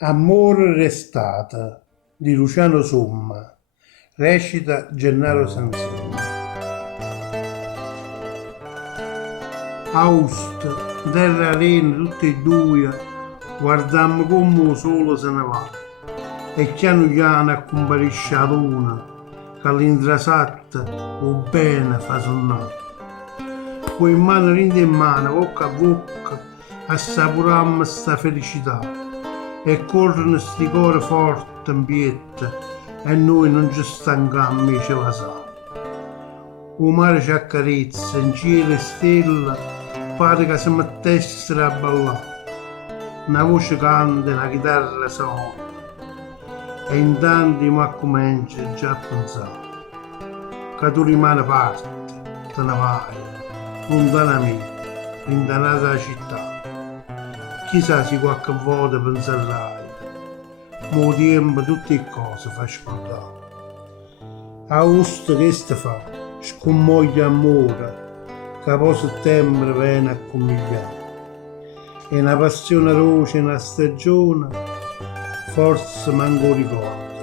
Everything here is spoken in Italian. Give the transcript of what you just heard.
Amore restata di Luciano Somma, recita Gennaro Sansoni. Aust, terra arena tutti e due, guardammo come il sole se ne va, e piano piano accomparisce la luna, che all'intrasatta o bene fa sonnare. Poi in mano, rinda in mano, bocca a bocca, assaporammo sta felicità, e corrono sti cuori forti in pietta, e noi non ci stancammo e ci vasà. Il mare ci accarezza, in cielo e stella, pare che si mettessero a ballare. Una voce canta, una chitarra suona, e intanto io comincio già a pensare che tu rimani parte, te ne vai, lontano da me, rintanata dalla città. Chissà se qualche volta penserai, mo tempo tutte le cose fa scordare. Agosto che sta fa? Scommoglia amore, che poi settembre viene a comigliare. E una passione roce, una stagione, forse manco ricordo.